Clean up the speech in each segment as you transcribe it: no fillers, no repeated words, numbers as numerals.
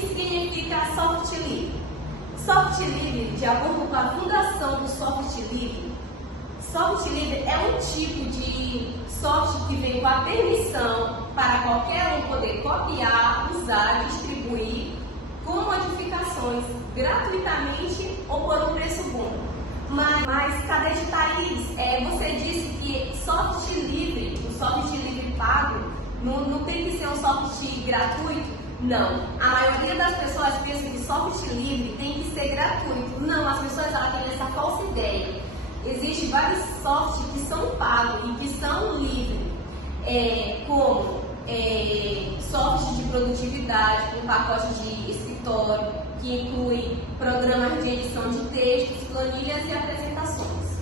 que significa software livre? Software livre, de acordo com a fundação do software livre é um tipo de software que vem com a permissão para qualquer um poder copiar, usar, distribuir com modificações gratuitamente ou por um preço bom. Mas cadê de Thaís? Você disse que software livre, o software livre pago, não tem que ser um software gratuito? Não. A maioria das pessoas pensa que software livre tem que ser gratuito. Não, as pessoas têm essa falsa ideia. Existem vários softwares que são pagos e que são livres, como software de produtividade, um pacote de escritório, que inclui programas de edição de textos, planilhas e apresentações.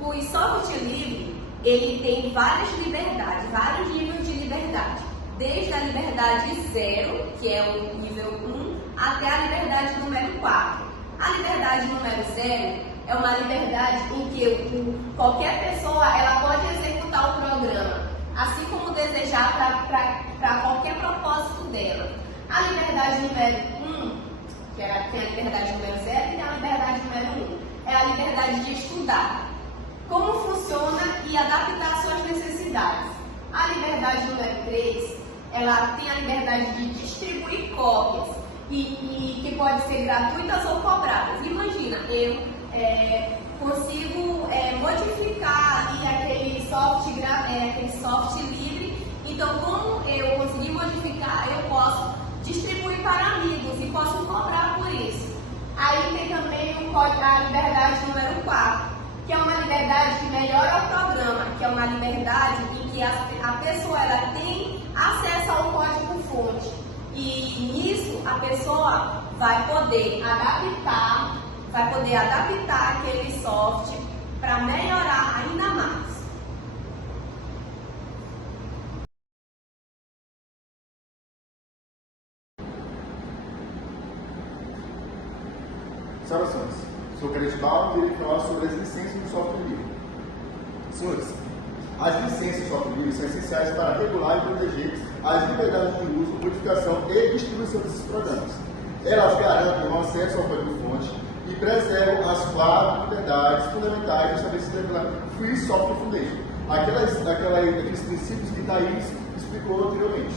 O software livre, ele tem várias liberdades, vários níveis de liberdade. Desde a liberdade 0, que é o nível 1, até a liberdade número 4. A liberdade número 0 é uma liberdade em que qualquer pessoa ela pode executar o programa, assim como desejar para qualquer propósito dela. A liberdade número 1, que é a liberdade número 0, e a liberdade número 1 é a liberdade de estudar como funciona e adaptar às suas necessidades. A liberdade número 3, ela tem a liberdade de distribuir cópias e que pode ser gratuitas ou cobradas. Imagina, eu consigo modificar ali aquele software livre. Então, como eu consegui modificar, eu posso distribuir para amigos e posso cobrar por isso. Aí tem também a liberdade número 4, que é uma liberdade que melhora o programa, que é uma liberdade em que a pessoa ela tem acesso ao código-fonte. E nisso a pessoa vai poder adaptar aquele software para melhorar ainda mais. Senhoras e senhores, sou Kenneth Bauer e irei falar sobre as licenças do software livre. Senhores, as licenças do software livre são essenciais para regular e proteger as liberdades de uso, modificação e distribuição desses programas. Elas garantem o acesso ao código-fonte e preservam as 4 liberdades fundamentais estabelecidas pela Free Software Foundation, aqueles princípios que Thaís explicou anteriormente.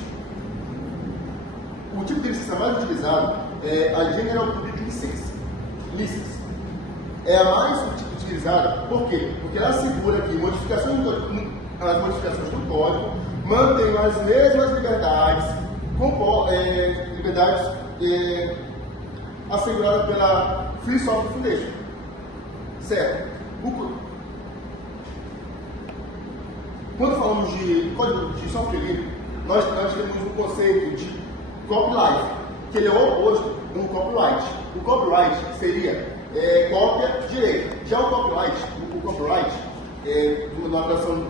O tipo de licença mais utilizado é a General Public License. É a mais utilizada, por quê? Porque ela assegura que as modificações do código mantenham as mesmas liberdades, asseguradas pela Free Software Foundation. Certo? Quando falamos de código de software livre, nós temos um conceito de copyright, que ele é o oposto do copyright. O copyright seria cópia direta. Já o copyright, numa tradução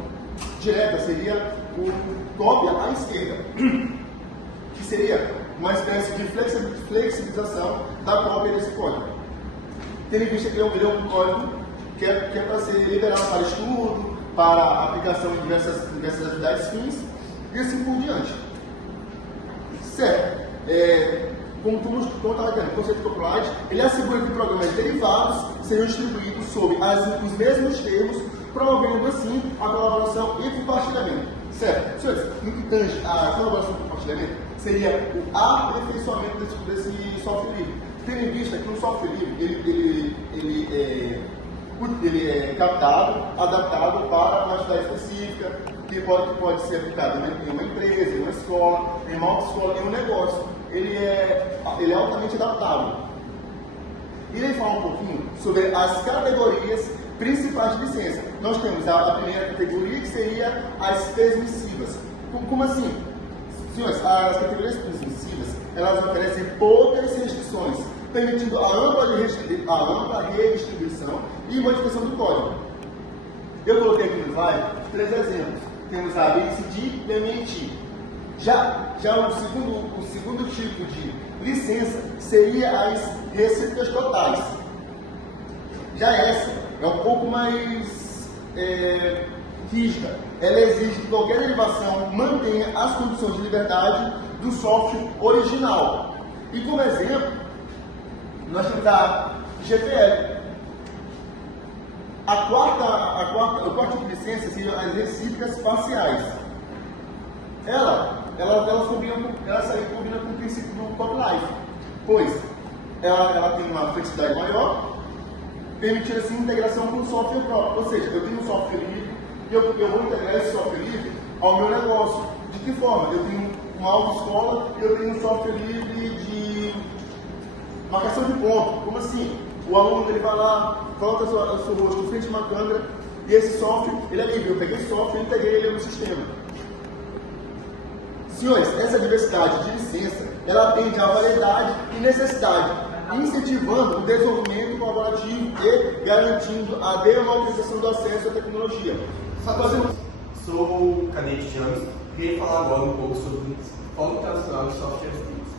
direta, seria o cópia à esquerda, que seria uma espécie de flexibilização da cópia desse código. Tendo em vista que ele é um código que é para ser liberado para estudo, para aplicação em diversas atividades fins e assim por diante. Certo. Como estava dizendo, o conceito de copyright, ele assegura que programas derivados sejam distribuídos sob os mesmos termos, promovendo assim a colaboração e compartilhamento. Certo? Senhores, no que tange a colaboração e compartilhamento, seria o aperfeiçoamento desse software livre. Tendo em vista que o software livre ele é captado, adaptado para uma atividade específica, que pode ser aplicado em uma empresa, em uma escola, em uma autoescola, em um negócio. Ele é altamente adaptável. Irei falar um pouquinho sobre as categorias principais de licença. Nós temos a primeira categoria, que seria as permissivas. Como assim? Senhores, as categorias permissivas, elas oferecem poucas restrições, permitindo a ampla redistribuição e modificação do código. Eu coloquei aqui no slide 3 exemplos. Temos a decidir permitir. Já o segundo tipo de licença seria as receitas totais. Já essa é um pouco mais física, ela exige que qualquer derivação mantenha as condições de liberdade do software original. E como exemplo, nós temos a GPL. O quarto tipo de licença seriam as recíprocas parciais. Elas combinam com o princípio do copyleft, pois ela tem uma flexibilidade maior, permitindo assim integração com o software próprio. Ou seja, eu tenho um software livre e eu vou integrar esse software livre ao meu negócio. De que forma? Eu tenho uma autoescola e eu tenho um software livre de marcação de ponto. Como assim? O aluno ele vai lá, coloca o seu rosto em frente a uma câmera e esse software ele é livre. Eu peguei esse software e integrei ele no sistema. Senhores, essa diversidade de licença ela atende à variedade e necessidade, incentivando o desenvolvimento colaborativo e garantindo a democratização do acesso à tecnologia. Sou o Cadete James e queria falar agora um pouco sobre o Fórum Internacional de Softwares Livres.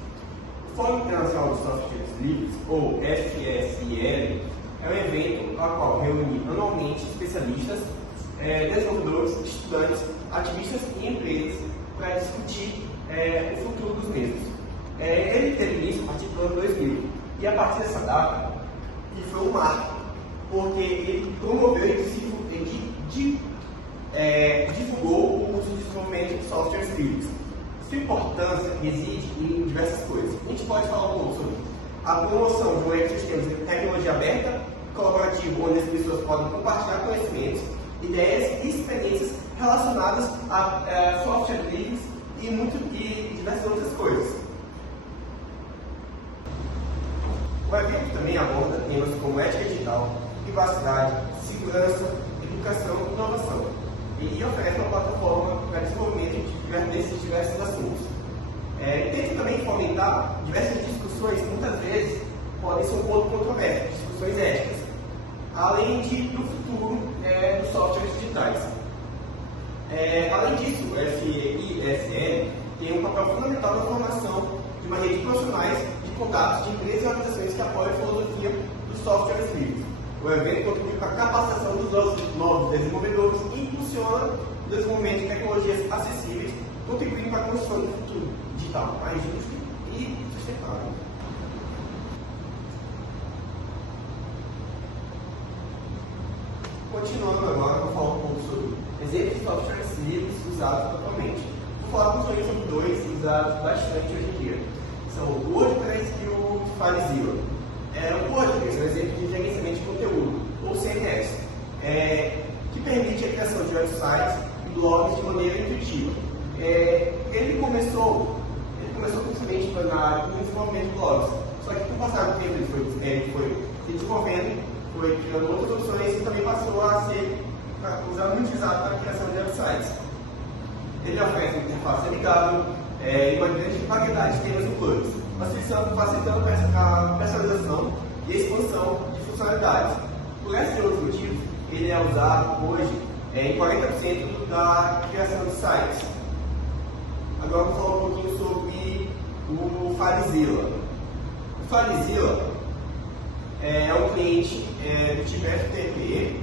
O Fórum Internacional de Softwares Livres, ou FSIL, é um evento ao qual reúne anualmente especialistas, desenvolvedores, estudantes, ativistas e empresas para discutir o futuro dos mesmos. Ele teve início a partir do ano 2000 e a partir dessa data ele foi um marco, porque ele promoveu e divulgou o uso de desenvolvimento de softwares livres. Sua importância reside em diversas coisas. A gente pode falar um pouco sobre a promoção de um ecossistema de tecnologia aberta, colaborativo, onde as pessoas podem compartilhar conhecimentos, ideias e experiências relacionadas a software livres e diversas outras coisas. O evento também aborda temas como ética digital, privacidade, segurança, educação e inovação, e oferece uma plataforma para desenvolvimento desses diversos assuntos. Tenta também fomentar diversas discussões que muitas vezes podem ser um ponto controverso, discussões éticas, além do futuro dos softwares digitais. Além disso, o FISL tem um papel fundamental na formação de uma rede de profissionais de contatos de empresas e organizações que apoiam a filosofia dos softwares livres. O evento contribui para a capacitação dos novos desenvolvedores e impulsiona o desenvolvimento de tecnologias acessíveis, contribuindo para a construção de um futuro digital mais justo e sustentável. Continuando agora, vou falar um pouco sobre exemplos de softwares livres usados atualmente. Vou falar principalmente sobre dois usados bastante hoje em dia. São o WordPress e o FileZilla. O WordPress é um exemplo de gerenciamento de conteúdo, ou CMS, que permite a criação de websites e blogs de maneira intuitiva. Ele começou principalmente no desenvolvimento de blogs, só que com o passar do tempo ele foi se desenvolvendo, foi criando outras opções e também passou a ser muito usado para a criação de websites. Ele oferece uma interface amigável e uma grande variedade de temas e plugins, facilitando a personalização e a expansão de funcionalidades. Por esses e outros motivos, ele é usado hoje em 40% da criação de sites. Agora vou falar um pouquinho sobre o FileZilla. O FileZilla é um cliente do tipo FTP,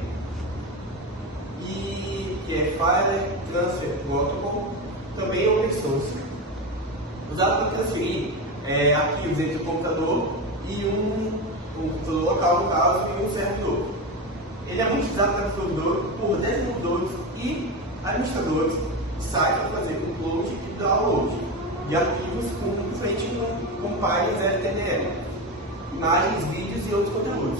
que é File Transfer Protocol, também é open source, usado para transferir arquivos entre o computador e um computador local, no caso, e um servidor. Ele é muito usado para desenvolvedor por desenvolvedores e administradores de sites para fazer upload e download de arquivos com files LTDL, imagens, vídeos e outros conteúdos.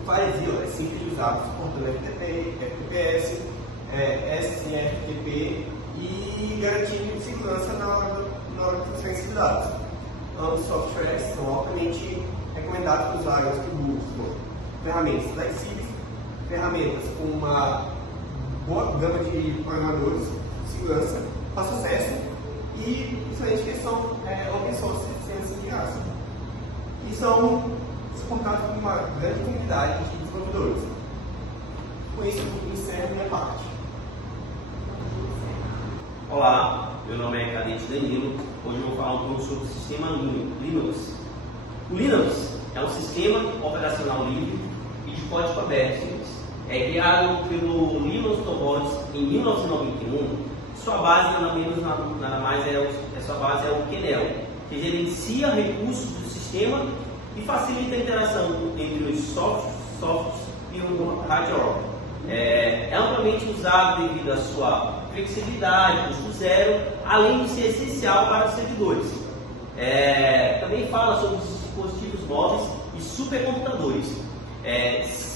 O FileZilla é simples de usar, suportando FTP, FTPS, SCFTP e garantindo segurança na hora de transferência de dados. Ambos softwares são altamente recomendados para usuários que buscam ferramentas flexíveis, ferramentas com uma boa gama de programadores, segurança, fácil acesso e principalmente que são open source sem de graça. E são suportados por uma grande comunidade de desenvolvedores. Com isso, eu encerro minha parte. Olá, meu nome é Cadete Danilo. Hoje eu vou falar um pouco sobre o sistema Linux. O Linux é um sistema operacional livre e de código aberto. criado pelo Linus Torvalds em 1991. Sua base nada mais sua base é o Kernel, que gerencia recursos do sistema e facilita a interação entre os softs e o hardware. É amplamente usado devido à sua flexibilidade, custo zero, além de ser essencial para os servidores. Também fala sobre os dispositivos móveis e supercomputadores.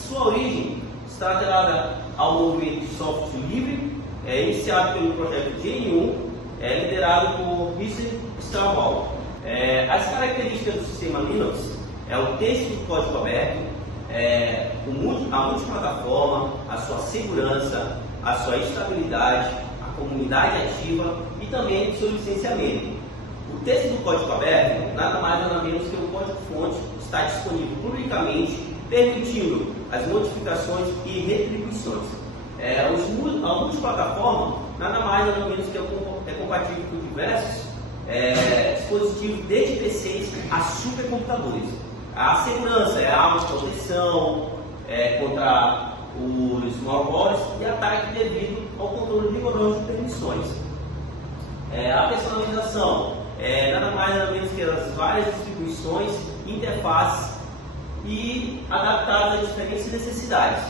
Sua origem está atrelada ao movimento de software livre, iniciado pelo projeto GNU, liderado por Richard Stallman. As características do sistema Linux é o texto do código aberto, a multiplataforma, a sua segurança, a sua estabilidade, a comunidade ativa e também o seu licenciamento. O texto do código aberto nada mais nada menos que o código-fonte está disponível publicamente, permitindo as modificações e retribuições. A multiplataforma nada mais nada menos que é compatível com diversos dispositivos, desde PCs a supercomputadores. A segurança é a proteção contra os malwares e ataque devido ao controle rigoroso de permissões. A personalização nada mais nada menos que as várias distribuições, interfaces e adaptadas às diferentes necessidades.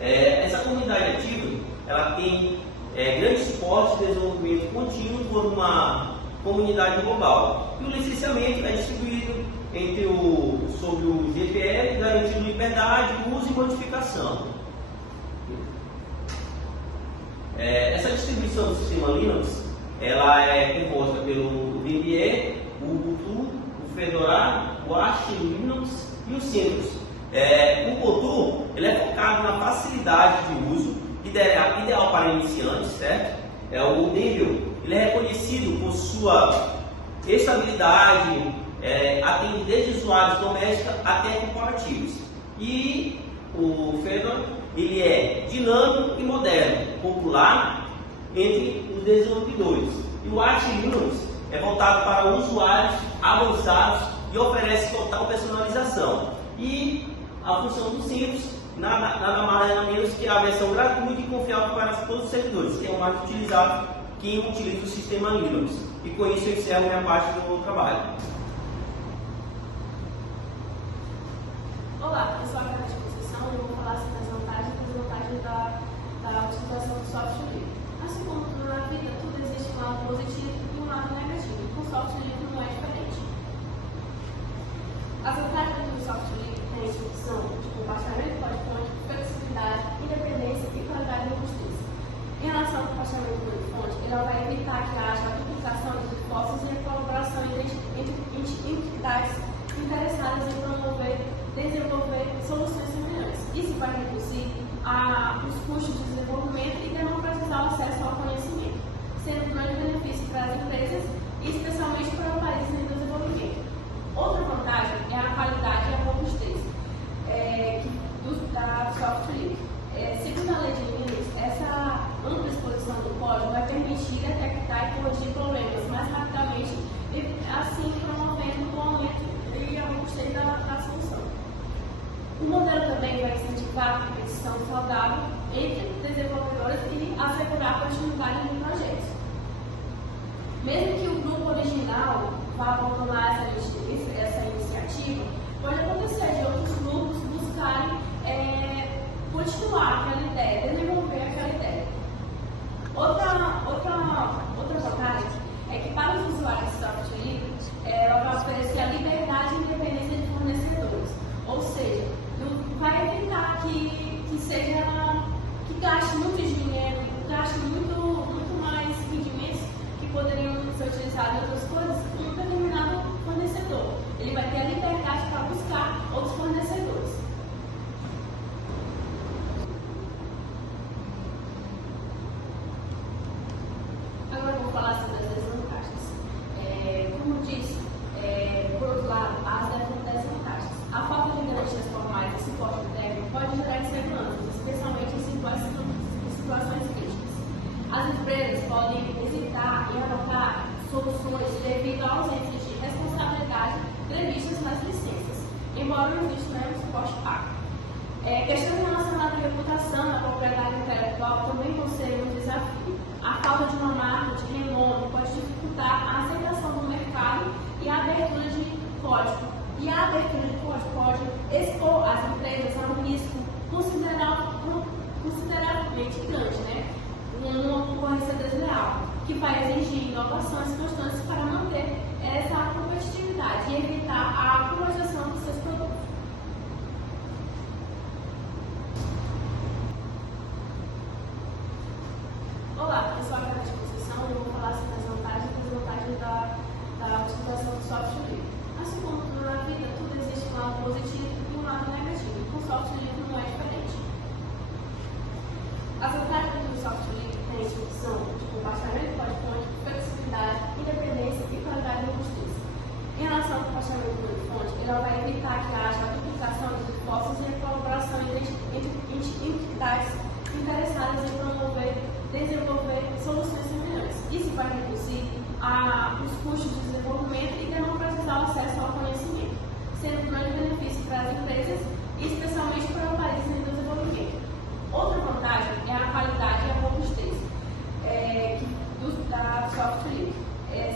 Essa comunidade ativa ela tem grande suporte e desenvolvimento contínuo por uma comunidade global. E o licenciamento é distribuído sobre o GPL, garantindo liberdade, uso e modificação. Essa distribuição do sistema Linux ela é composta pelo VMware, o Ubuntu, o Fedora, o Arch Linux e o Citrix. O Ubuntu ele é focado na facilidade de uso, ideal para iniciantes, certo? O Debian ele é reconhecido por sua estabilidade, atende desde usuários domésticos até corporativos. E o Fedora ele é dinâmico e moderno, popular entre os desenvolvedores. E o Arch Linux é voltado para usuários avançados e oferece total personalização. E a função do Citrix nada mais nada menos que a versão gratuita e confiável para todos os servidores, que é o mais utilizado quem utiliza o sistema Linux. E com isso eu encerro minha parte do trabalho. Olá, eu sou a Carla de Conceição e eu vou falar sobre as vantagens e desvantagens da utilização do software livre. Assim como tudo na vida, tudo existe um lado positivo e um lado negativo. Com o software livre não é diferente. As vantagens do software livre têm a são de compartilhamento de código-fonte, flexibilidade, independência e qualidade de justiça. Em relação ao compartilhamento de código-fonte, ele vai evitar que haja a duplicação de esforços e a colaboração entre entidades interessadas em desenvolver soluções semelhantes. Isso vai reduzir os custos de desenvolvimento e democratizar o acesso ao conhecimento, sendo um grande benefício para as empresas e especialmente para países em desenvolvimento. Outra vantagem é a qualidade e a robustez da software livre. Segundo a lei de Linux, essa ampla exposição do código vai permitir detectar e corrigir problemas mais rapidamente e assim promovendo o aumento e a robustez da solução. O modelo também vai incentivar a competição saudável entre desenvolvedores e assegurar a continuidade do projeto. Mesmo que o grupo original vá abandonar essa iniciativa, pode acontecer de outros grupos buscarem continuar aquela ideia, desenvolver aquela ideia. Outra vantagem é que para os usuários de software livre, ela vai oferecer a liberdade e independência de fornecedores. Ou seja, vai evitar que gaste muito dinheiro, gaste muito mais rendimentos que poderiam ser utilizados em outras coisas com um determinado fornecedor. Ele vai ter a liberdade para buscar outros fornecedores. vai exigir inovações constantes para manter essa competitividade e evitar a comodização dos seus produtos. Olá, eu sou a Carla de Conceição e eu vou falar sobre as vantagens e desvantagens da utilização do software livre. Assim como tudo na vida, tudo existe um lado positivo e um lado negativo. Com o software livre não é diferente. As vantagens do software livre têm são de compartilhamento de código-fonte, flexibilidade, independência e qualidade e robustez. Em relação ao compartilhamento de código-fonte, ele vai evitar que haja duplicação de esforços e colaboração entre entidades interessadas em desenvolver soluções semelhantes. Isso vai reduzir os custos de desenvolvimento e democratizar o acesso ao conhecimento, sendo um grande benefício para as empresas e especialmente para os países em desenvolvimento. Outra vantagem é a qualidade e a robustez da software livre.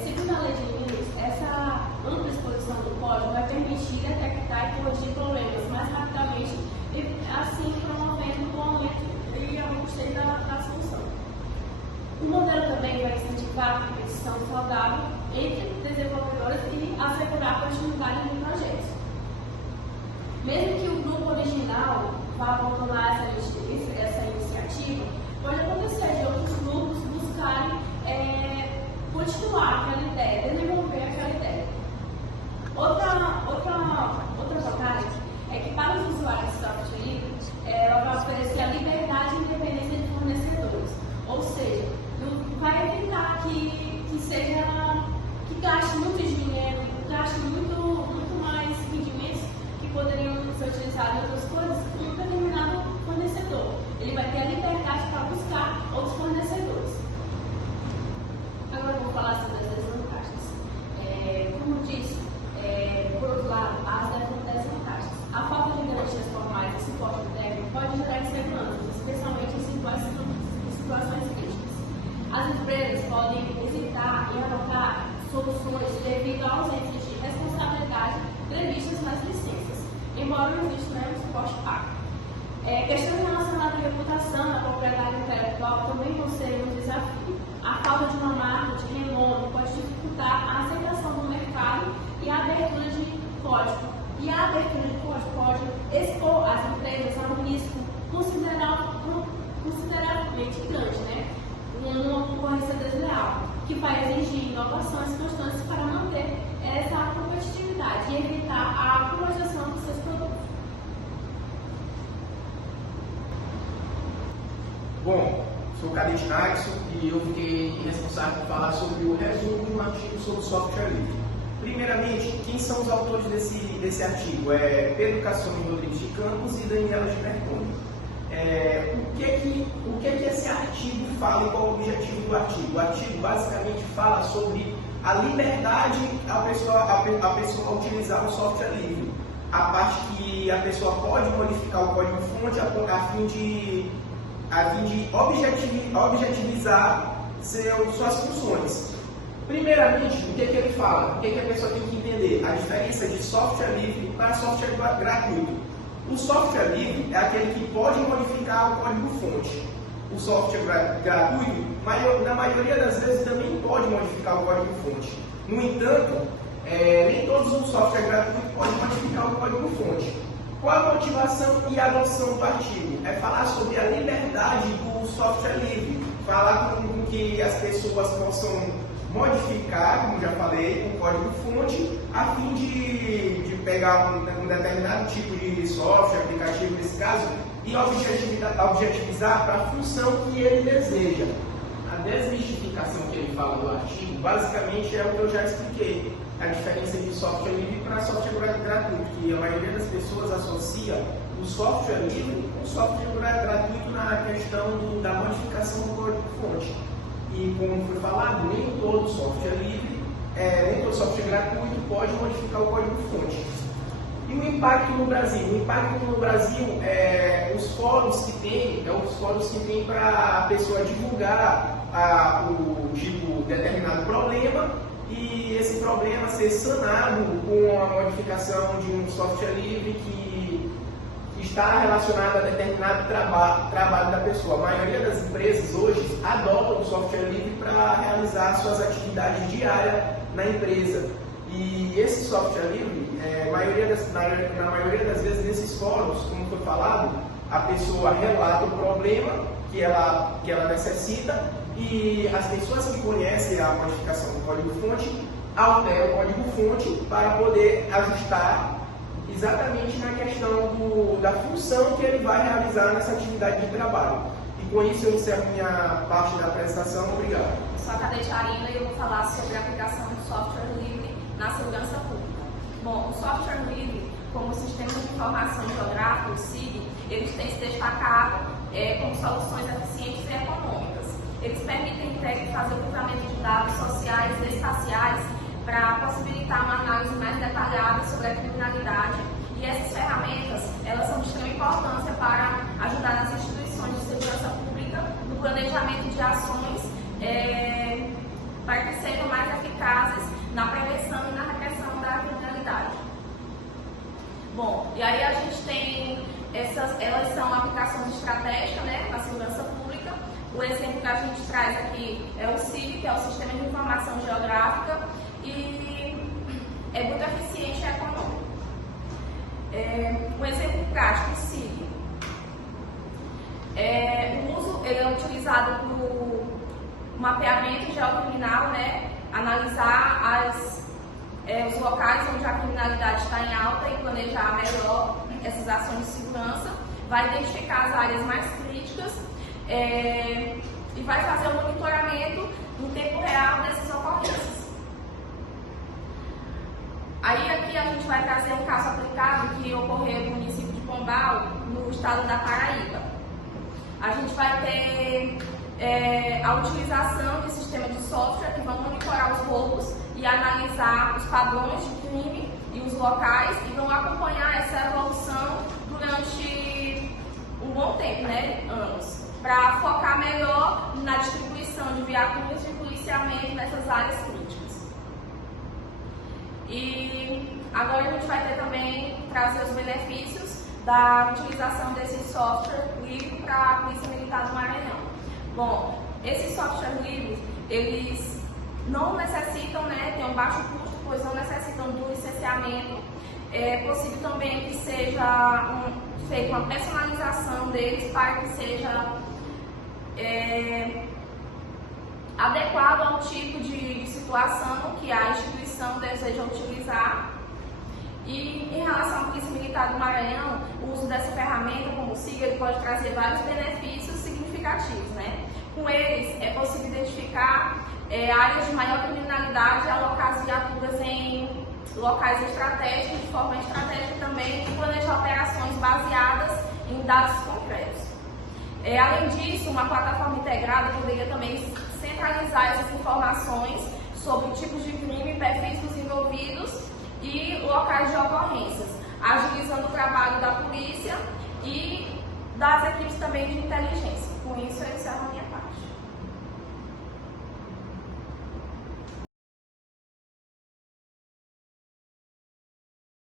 Segundo a lei de Linux, essa ampla exposição do código vai permitir detectar e corrigir problemas mais rapidamente e assim promovendo o aumento e a robustez da solução. O modelo também vai incentivar a competição saudável entre desenvolvedores e assegurar a continuidade de projetos. Mesmo que o grupo original vá abandonar essa iniciativa, pode acontecer de outros grupos buscarem continuar aquela ideia, desenvolver aquela ideia. Outra vantagem é que para os usuários de software livre, ela vai oferecer a liberdade e independência de fornecedores, ou seja, vai evitar que gaste muito dinheiro, gaste muito mais rendimentos que poderiam ser utilizados em outras coisas com um determinado fornecedor. Ele vai ter a liberdade para buscar outros fornecedores. Agora eu vou falar sobre as desvantagens. Como disse, por outro lado, as desvantagens. A falta de garantias formais e suporte técnico pode gerar inseguranças, especialmente em situações críticas. As empresas podem hesitar em adotar soluções devido à ausência de responsabilidade previstas nas licenças, embora não exista um suporte pago. Questões relacionadas à reputação e à propriedade intelectual também vão ser um desafio. A falta de uma marca de renome pode dificultar a aceitação do mercado e a abertura de código. E a abertura de código pode expor as empresas a um risco consideravelmente grande, né? Uma concorrência desleal, que vai exigir inovações constantes para manter essa competitividade e evitar a comodização dos seus produtos. Bom, sou o Khalid Naxo e eu fiquei responsável por falar sobre o resumo de um artigo sobre software livre. Primeiramente, quem são os autores desse artigo? Pedro Cassoni Rodrigues de Campos e Daniela de Merconi. O que é que esse artigo fala e qual é o objetivo do artigo? O artigo basicamente fala sobre a liberdade a pessoa utilizar o software livre. A parte que a pessoa pode modificar o código-fonte a fim de objetivizar suas funções. Primeiramente, o que ele fala? O que a pessoa tem que entender? A diferença de software livre para software gratuito. O software livre é aquele que pode modificar o código-fonte. O software gratuito, na maioria das vezes, também pode modificar o código-fonte. No entanto, nem todos os softwares gratuitos podem modificar o código-fonte. Qual a motivação e a noção do artigo? É falar sobre a liberdade do software livre, falar com que as pessoas possam modificar, como já falei, o código-fonte, a fim de pegar um determinado tipo de software, aplicativo nesse caso, e objetivizar para a função que ele deseja. A desmistificação que ele fala do artigo, basicamente é o que eu já expliquei, a diferença de software livre para software gratuito, que a maioria das pessoas associa o software livre com o software gratuito na questão da modificação do código-fonte. E como foi falado, nem todo software livre, nem todo software gratuito pode modificar o código-fonte. E o impacto no Brasil? O impacto no Brasil os fóruns que tem para a pessoa divulgar o tipo determinado problema e esse problema ser sanado com a modificação de um software livre que está relacionado a determinado trabalho da pessoa. A maioria das empresas hoje adotam o software livre para realizar suas atividades diárias na empresa. E esse software livre, na maioria das vezes, nesses fóruns, como foi falado, a pessoa relata o problema que ela necessita e as pessoas que conhecem a modificação do código-fonte alteram o código-fonte para poder ajustar exatamente na questão da função que ele vai realizar nessa atividade de trabalho. E com isso eu encerro minha parte da apresentação. Obrigado. Eu sou a Cadete Arina e eu vou falar sobre a aplicação do software livre na segurança pública. Bom, o software livre, como o Sistema de Informação Geográfica, o SIG, eles têm se destacado como soluções eficientes e econômicas. Eles permitem fazer o cruzamento de dados sociais e espaciais para possibilitar uma análise mais detalhada sobre a criminalidade, e essas ferramentas elas são de extrema importância para ajudar nas instituições de segurança pública no planejamento de ações para que sejam mais eficazes na prevenção e na repressão da criminalidade. Bom, e aí a gente tem elas são aplicações estratégicas, né, na segurança pública. O exemplo que a gente traz aqui é o SIG, que é o Sistema de Informação Geográfica, e é muito eficiente e econômico. Um exemplo prático, o SIG. O uso ele é utilizado para o mapeamento geocriminal, né? Analisar os locais onde a criminalidade está em alta e planejar melhor essas ações de segurança. Vai identificar as áreas mais críticas e vai fazer o monitoramento no tempo real dessas ocorrências. Aí aqui a gente vai trazer um caso aplicado que ocorreu no município de Pombal, no estado da Paraíba. A gente vai ter a utilização de sistemas de software que vão monitorar os roubos e analisar os padrões de crime e os locais e vão acompanhar essa evolução durante um bom tempo, né, anos, para focar melhor na distribuição de viaturas de policiamento nessas áreas críticas. E agora a gente vai ter também trazer os benefícios da utilização desse software livre para a Polícia Militar do Maranhão. Bom, esses software livres, eles não necessitam, né, tem um baixo custo, pois não necessitam do licenciamento. É possível também que seja feita uma personalização deles para que seja adequado ao tipo de situação que a instituição deseja utilizar. E em relação à Polícia Militar do Maranhão, o uso dessa ferramenta, como o SIG, ele pode trazer vários benefícios significativos, né? Com eles, é possível identificar áreas de maior criminalidade e alocar as viaturas em locais estratégicos, de forma estratégica também, e planejar operações baseadas em dados concretos. Além disso, uma plataforma integrada poderia também centralizar essas informações sobre tipos de crime, perfis dos envolvidos e locais de ocorrências, agilizando o trabalho da polícia e das equipes também de inteligência. Com isso, eu encerro a minha